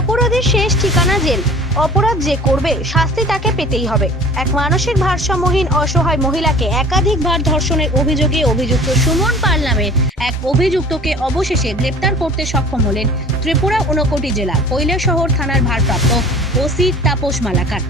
অপরাধীর শেষ ঠিকানা জেল। অপরাধ যে করবে, শাস্তি তাকে পেতেই হবে। এক মানসিক ভারসাম্যহীন, অসহায় মহিলাকে একাধিকবার ধর্ষণের অভিযোগে অভিযুক্ত সুমন পাল নামের এক অভিযুক্তকে অবশেষে গ্রেপ্তার করতে সক্ষম হলেন ত্রিপুরা ঊনকোটি জেলা, কৈলাসহর থানার ভারপ্রাপ্ত ওসি তাপস মালাকার।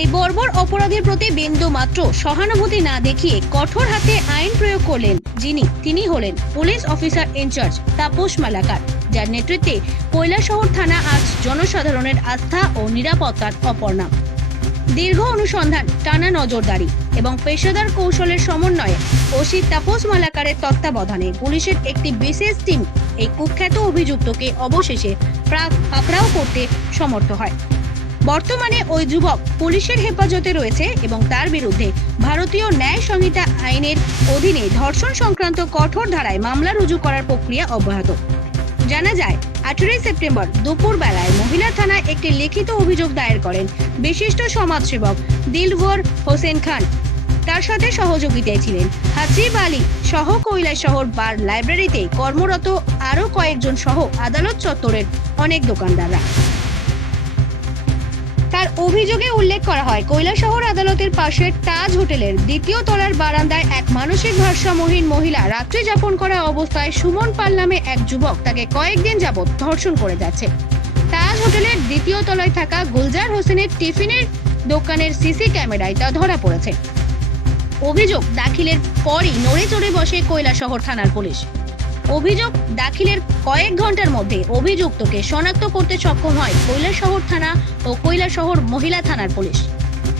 এই বর্বর অপরাধের প্রতি বিন্দু মাত্র সহানুভূতি না দেখিয়ে কঠোর হাতে আইন করলেন, যিনি, তিনি হলেন police officer incharge Tapas Malakar, যার নেতৃত্বে কৈলাসহর থানা আজ জনসাধারণের আস্থা ও নিরাপত্তার অপর্ণা দীর্ঘ অনুসন্ধান, টানা নজরদারি এবং পেশাদার কৌশলের সমন্বয়ে ওসি তাপস মালাকারের তত্ত্বাবধানে পুলিশের একটি বিশেষ টিম এই কুখ্যাত অভিযুক্তকে অবশেষে প্রাক পাকড়াও করতে সমর্থ হয়। বর্তমানে ওই যুবক পুলিশের হেফাজতে রয়েছে এবং তার বিরুদ্ধে ভারতীয় ন্যায় সংহিতা আইনের অধীনে ধর্ষণ সংক্রান্ত কঠোর ধারায় মামলা রুজু করার প্রক্রিয়া অব্যাহত। জানা যায়, আঠেরোই সেপ্টেম্বর দুপুর বেলায় মহিলা থানায় একটি লিখিত অভিযোগ দায়ের করেন বিশিষ্ট সমাজসেবক দিলভর হোসেন খান। তার সাথে সহযোগিতায় ছিলেন হাসিব আলী সহ শহর বার লাইব্রেরিতে কর্মরত আরও কয়েকজন সহ আদালত চত্বরের অনেক দোকানদাররা। তার অভিযোগে উল্লেখ করা হয় কৈলাসহর আদালতের পাশের তাজ হোটেলের দ্বিতীয় তলার বারান্দায় এক মানসিক ভারসাম্যহীন মহিলা রাত্রি যাপন করা অবস্থায় সুমন পাল নামে এক যুবক তাকে কয়েকদিন যাবৎ ধর্ষণ করে যাচ্ছে। তাজ হোটেলের দ্বিতীয় তলায় থাকা গুলজার হোসেনের টিফিনের দোকানের সিসি ক্যামেরায় তা ধরা পড়েছে। অভিযোগ দাখিলের পরই নড়ে চড়ে বসে কৈলাসহর থানার পুলিশ। অভিযোগ দাখিলের কয়েক ঘণ্টার মধ্যে অভিযুক্তকে শনাক্ত করতে সক্ষম হয় কৈলাসহর থানা ও কৈলাসহর মহিলা থানার পুলিশ।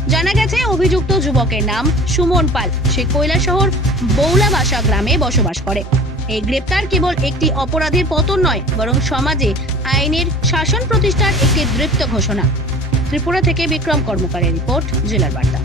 জানা গেছে, অভিযুক্ত যুবকের নাম সুমন পাল। সে কৈলাসহর বৌলাবাসা গ্রামে বসবাস করে। এই গ্রেপ্তার কেবল একটি অপরাধের পতন নয়, বরং সমাজে আইনের শাসন প্রতিষ্ঠার একটি দৃপ্ত ঘোষণা। ত্রিপুরা থেকে বিক্রম কর্মকারের রিপোর্ট, জেলার বার্তা।